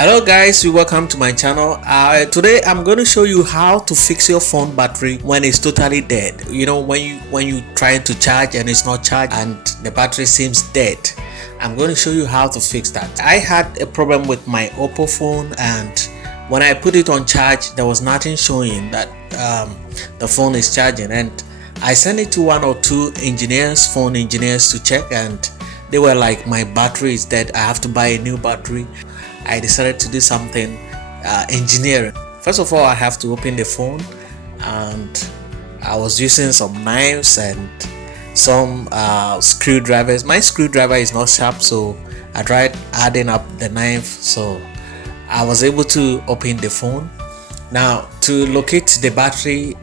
Hello guys, you welcome to my channel. Today I'm going to show you how to fix your phone battery when it's totally dead. You know, when you trying to charge and it's not charged and the battery seems dead. I'm going to show you how to fix that. I had a problem with my Oppo phone, and when I put it on charge there was nothing showing that the phone is charging, and I sent it to one or two phone engineers to check, and they were like, my battery is dead, I have to buy a new battery. I decided to do something engineering. First of all, I have to open the phone, and I was using some knives and some screwdrivers. My screwdriver is not sharp, so I tried adding up the knife, so I was able to open the phone. Now to locate the battery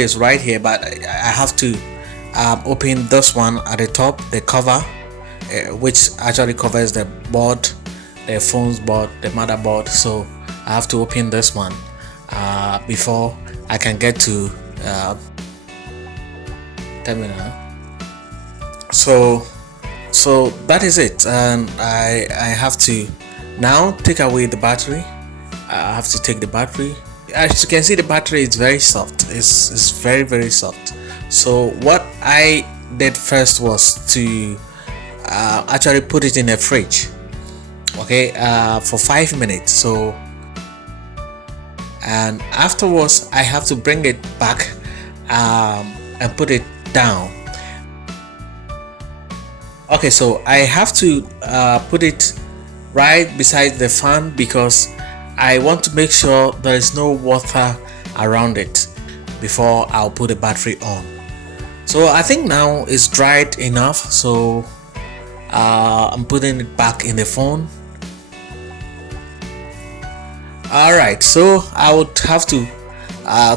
is right here, but I have to open this one at the top, the cover, which actually covers the board, the phone's board, the motherboard. So I have to open this one before I can get to terminal. So that is it, and I have to now take away the battery. I have to take the battery. As you can see, the battery is very soft. It's very soft. So what I did first was to actually put it in a fridge, okay, for 5 minutes. So, and afterwards I have to bring it back and put it down. Okay, so I have to put it right beside the fan because I want to make sure there is no water around it before I'll put the battery on. So I think now it's dried enough, so I'm putting it back in the phone. Alright, so I would have to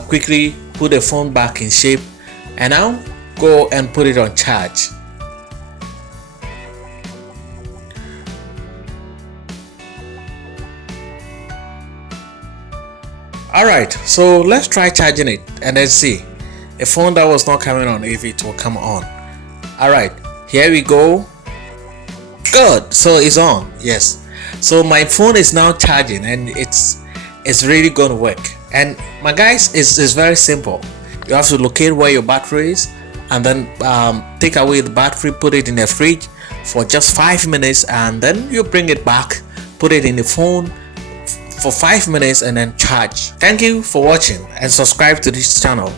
quickly put the phone back in shape, and now go and put it on charge. Alright, so let's try charging it and then see a phone that was not coming on, if it will come on. Alright, here we go. Good, so it's on. Yes, so my phone is now charging, and it's really going to work. And my guys, it's very simple. You have to locate where your battery is, and then take away the battery, put it in the fridge for just 5 minutes, and then you bring it back, put it in the phone for 5 minutes, and then charge. Thank you for watching, and subscribe to this channel.